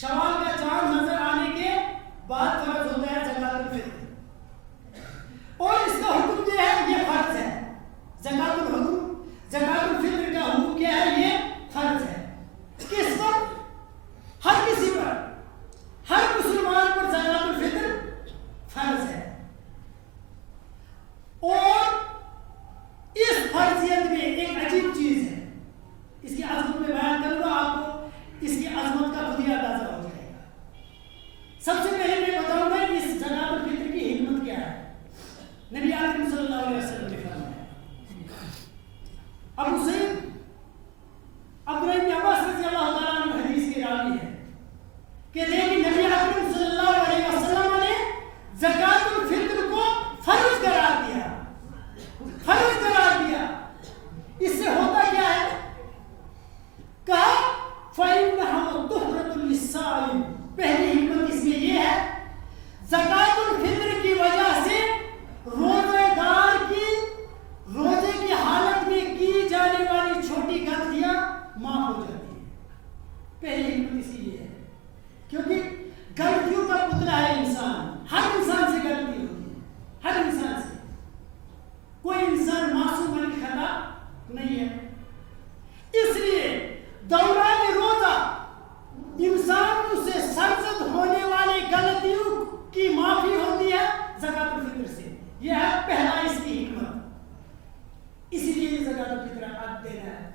شوال کا چاند نظر آنے کے بعد فرض ہوتا ہے زکات الفطر، اور اس کا حکم یہ ہے، یہ فرض ہے۔ زکات الفطر کا حکم کیا ہے؟ یہ فرض ہے۔ کس پر؟ ہر کسی پر، ہر مسلمان پر زکات الفطر فرض ہے۔ اور اس فرضیت میں ایک عجیب چیز ہے، اس کی عظمت میں بیان کروں گا، آپ کو اس کی عظمت کا خود ہی اندازہ ہو جائے گا۔ سب سے پہلے میں بتاؤں گا اس زکات الفطر کی حکمت کیا ہے۔ نبی اکرم صلی اللہ علیہ وسلم نے فرمایا، ابو سعید عبداللہ بن عباس رضی اللہ تعالیٰ عنہ حدیث کی راوی ہے کہ لیکن نبی اکرم صلی اللہ علیہ وسلم نے زکات الفطر کو فرض قرار دیا، فرض قرار دیا۔ اس سے ہوتا کیا ہے؟ کہا فَإِنَّهَا طُهْرَةٌ لِلصَّائِمِ، پہلی حکمت اس میں یہ ہے زکات الفطر کی وجہ سے روزے دار کی روزے کی حالت میں کی جانے والی چھوٹی غلطیاں معاف ہو جاتی ہیں۔ پہلی حکمت اسی لیے ہے کیونکہ غلطیوں کا پتلا ہے انسان، ہر انسان سے غلطی ہوتی ہے، ہر انسان سے، کوئی انسان معصوم عن خطا نہیں ہے۔ اس لیے دوران روزہ انسان سے سرزد ہونے والی غلطیوں کی معافی ہوتی ہے زکات الفطر سے۔ یہ ہے پہلا اس کی حکمت، اسی لیے یہ زکات الفطر آپ دینا ہے۔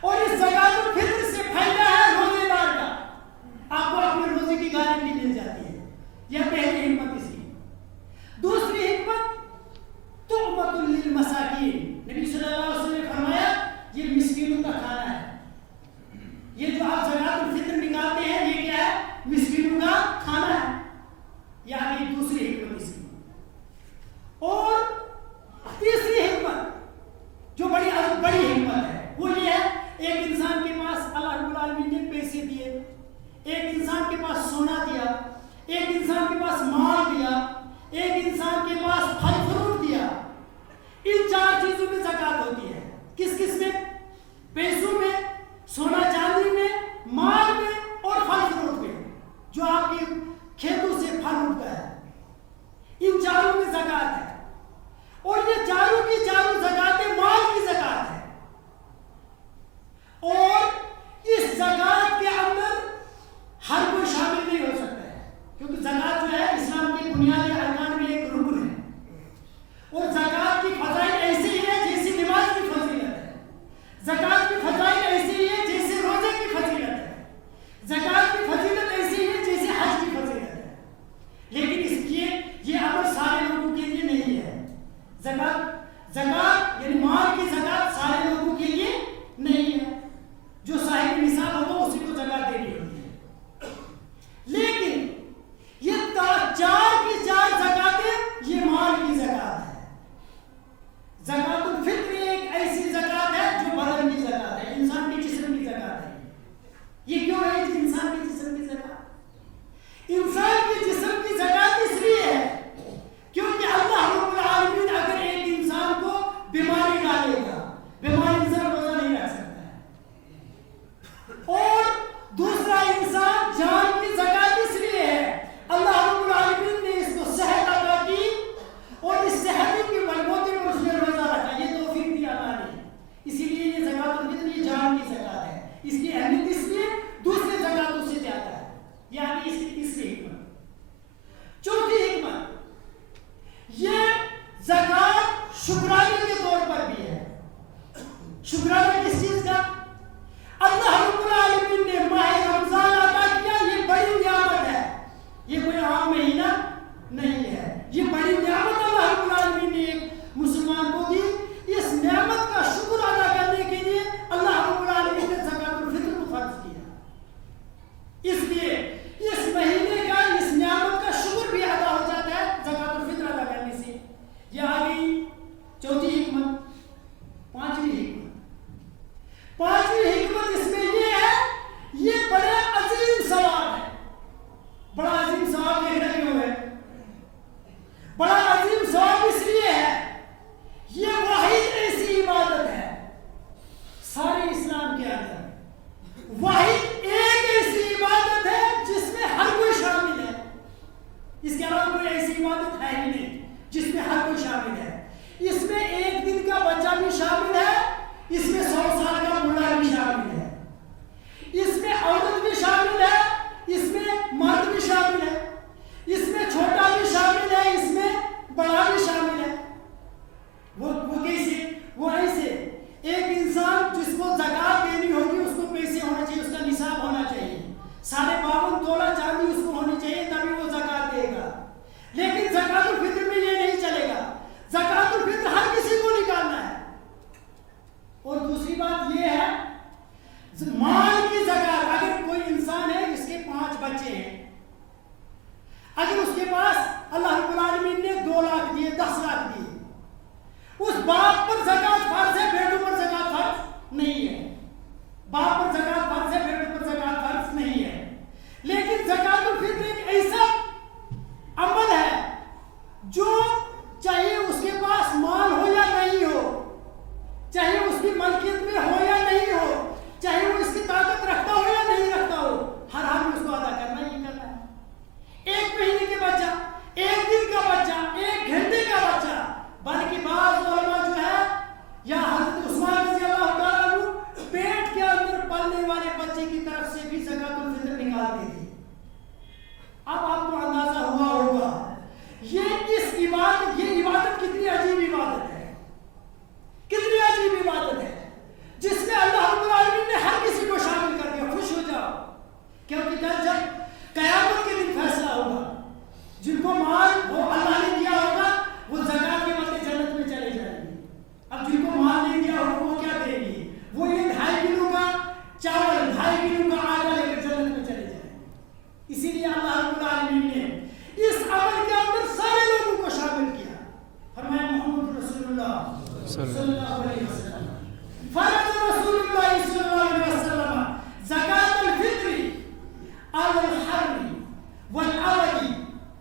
اور اس زکات الفطر سے فائدہ ہے روزے دار کا، آپ کو اپنے روزے کی گارنٹی مل جاتی ہے۔ یہ پہلی حکمت اس کی۔ دوسری حکمت تحفۃ للمساکین، نبی صلی اللہ علیہ وسلم نے فرمایا یہ مسکینوں کا کھانا ہے۔ یہ جو آپ زکات الفطر نکالتے ہیں یہ کیا ہے؟ مسکینوں کا کھانا ہے، یعنی دوسری حکمت اس کی۔ اور تیسری حکمت جو بڑی حکمت ہے وہ یہ ہے، ایک انسان کے پاس اللہ رب العالمین نے پیسے دیے، ایک انسان کے پاس سونا دیا، ایک انسان کے پاس مال دیا، ایک انسان کے پاس پھل فروٹ دیا۔ ان چار چیزوں میں زکات ہوتی ہے۔ کس کس میں؟ پیسوں میں، سونا چاندی میں، مال میں اور پھل فروٹ میں، جو آپ کی کھیتوں سے پھل اٹھتا ہے، ان چاروں میں زکات ہے۔ اور یہ چاروں کی چاروں زکاتیں مال کی زکات ہے۔ اور اس زکات کے اندر ہر کوئی شامل نہیں ہو سکتا ہے، کیونکہ زکات جو ہے اسلام کے بنیادی ارکان میں ایک رکن ہے۔ اور زکات کی فضائل ایسی ہے جیسی نماز کی فضیلت ہے، زکات کی فضائل ایسی ہے جیسے نکالتے تھے. اب آپ کو اندازہ ہوا ہوگا یہ عبادت کتنی عجیب عبادت ہے, کتنی عجیب عبادت ہے جس میں اللہ رب العالمین نے ہر کسی کو شامل کر دیا. خوش ہو جاؤ, کیونکہ جب قیامت کے دن فیصلہ ہوگا, جن کو مال وہ اللہ نے دیا ہوگا وہ زکات کے بدلے جنت میں چلے جائیں گے. اب جن کو مال نہیں دیا ہوگا وہ کیا دیں گے؟ وہ یہ 2.5 کلو کا چاول 2.5 کلو کا آٹا لے کر جنت میں چلے جائیں گے. اسی لیے اللہ رب العالمین نے اس عمل کے اندر سارے لوگوں کو شامل کیا. فرمایا محمد رسول اللہ صلی اللہ علیہ وسلم, فرض رسول اللہ صلی اللہ علیہ وسلم زکات الفطر علی الحر والعبد.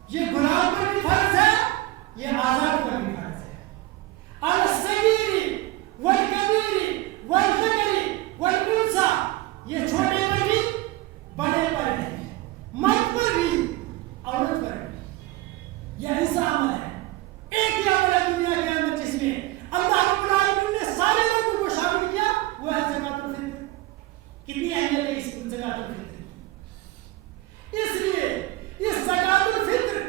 یہ غلام پر بھی فرض ہے, یہ آزاد پر بھی فرض ہے. علی الصغیر والکبیر والذکر والانثی, یہ چھوٹے پر بھی بڑے پر بھی, مرد پر بھی عورت پر بھی. یہ ایسا عمل ہے, ایک ہی عمل ہے دنیا کے اندر جس میں اللہ رب العالمین نے سارے لوگوں کو شامل کیا, وہ ہے زکات الفطر. کتنی اہمیت ہے اس زکات الفطر کی. اس لیے اس زکات الفطر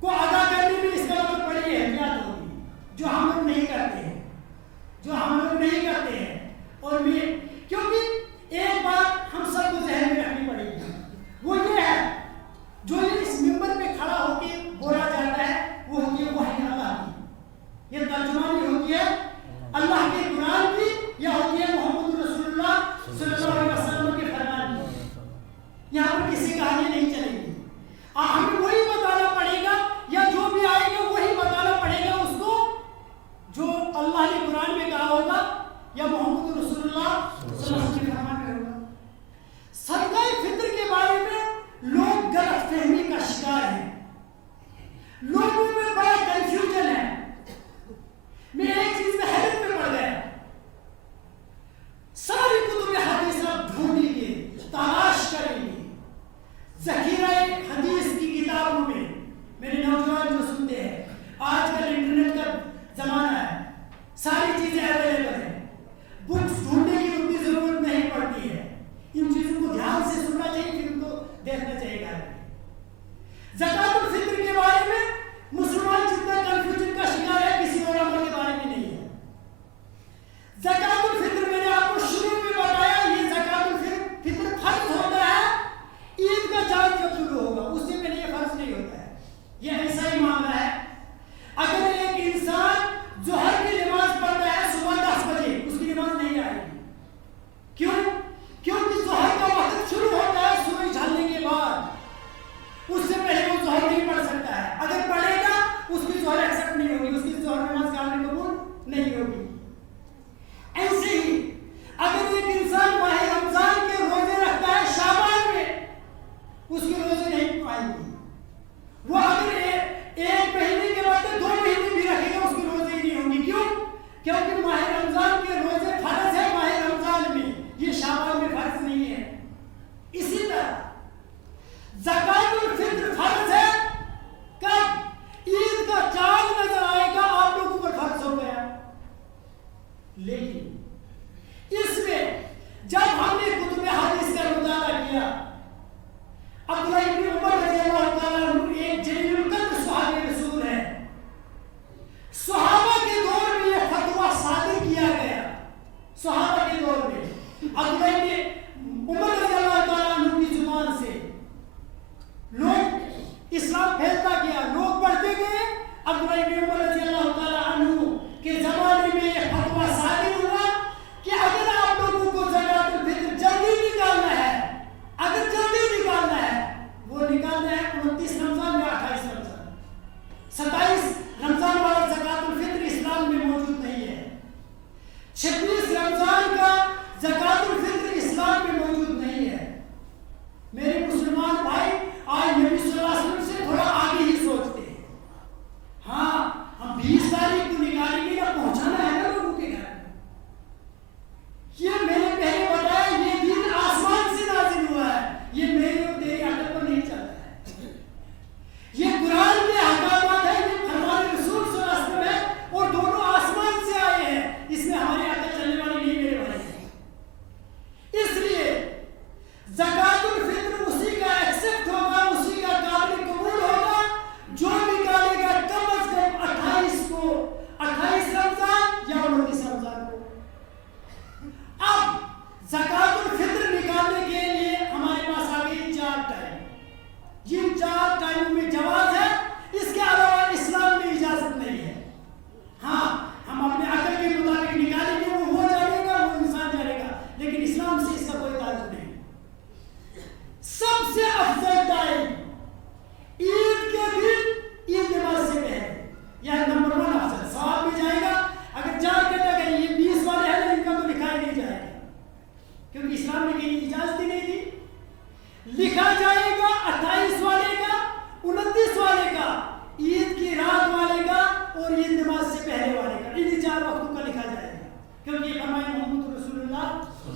کو ادا کرنے میں اس کا مطلب بڑی اہمیت ہوگی, جو ہم لوگ نہیں کرتے ہیں, جو ہم لوگ نہیں کرتے ہیں. اور میں کیونکہ ایک بات ہم سب کو ذہن میں رکھنی پڑے گی, وہ یہ ہے جو اس منبر پہ کھڑا ہو کے بولا جاتا ہے وہ ہوتی ہے وحی اللہ کی, یہ ترجمانی ہوتی ہے اللہ کے قرآن کی, یا ہوتی ہے محمد رسول اللہ صلی اللہ علیہ وسلم کے فرمان کی. یہاں پر کسی کہانی نہیں چلے گی, ہمیں وہی بتانا پڑے گا, یا جو بھی آئے گا وہی بتانا پڑے گا اس کو, جو اللہ نے قرآن میں کہا ہوگا یا محمد رسول اللہ صلی اللہ علیہ وسلم کے فرمان میں ہوگا. صدقہ فطر کے بارے میں لوگ غلط فہمی کا شکار ہیں, لوگوں میں بڑا کنفیوژن ہے. میں ایک چیز میں حیرت میں پڑ گیا, ساری کتب حدیث آپ ڈھونڈیں گے, تلاش کریں گے, ذخیرہ حدیث کی کتابوں میں. میرے نوجوان جو سنتے ہیں, آج کل انٹرنیٹ کا زمانہ ہے, ساری چیزیں اویلیبل ہیں, بکس ڈھونڈنے کی اتنی ضرورت نہیں پڑتی ہے. ان چیزوں کو دھیان سے سننا چاہیے, پھر ان کو دیکھنا چاہیے گھر میں. زکات الفطر کے بارے میں مسلمان جتنا کنفیوژن کا شکار ہے, کسی اور عمل کے بارے میں نہیں ہے. زکات الفطر میں نے آپ کو شروع میں بتایا, یہ زکات الفطر فرض ہوتا ہے عید کا چاند جب شروع ہوگا, اس سے پہلے یہ فرض نہیں ہوتا ہے. یہ ایسا ہی معاملہ ہے. اگر ایک انسان ظہر کی نماز پڑھتا ہے صبح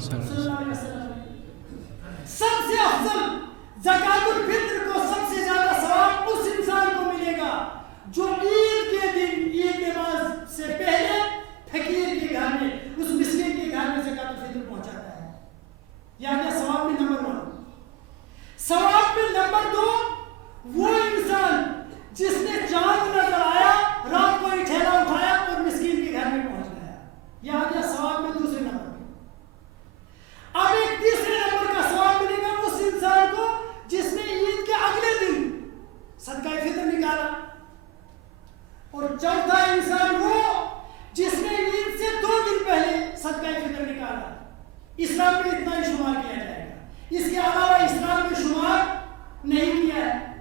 صلی اللہ علیہ وسلم نے سب سے افضل زکات الفطر کو سب سے زیادہ ثواب اس انسان کو ملے گا جو عید کے دن عید نماز سے پہلے فقیر کے گھر میں اس مسکین کے گھر میں زکات الفطر پہنچاتا ہے. یعنی ثواب میں نمبر 1. ثواب میں نمبر 2 وہ انسان جس نے چاند نظر آیا رات کو ٹھیلا اٹھایا اور مسکین کے گھر میں پہنچ گیا. یہ آ گیا ثواب میں دوسرے نمبر پہ. اب ایک تیسرے نمبر کا ثواب ملے گا اس انسان کو جس نے عید کے اگلے دن صدقہ فطر نکالا. اور چوتھا انسان وہ جس نے عید سے 2 دن پہلے صدقہ فطر نکالا. اسلام میں اتنا ہی شمار کیا جائے گا, اس کے علاوہ اسلام میں شمار نہیں کیا ہے.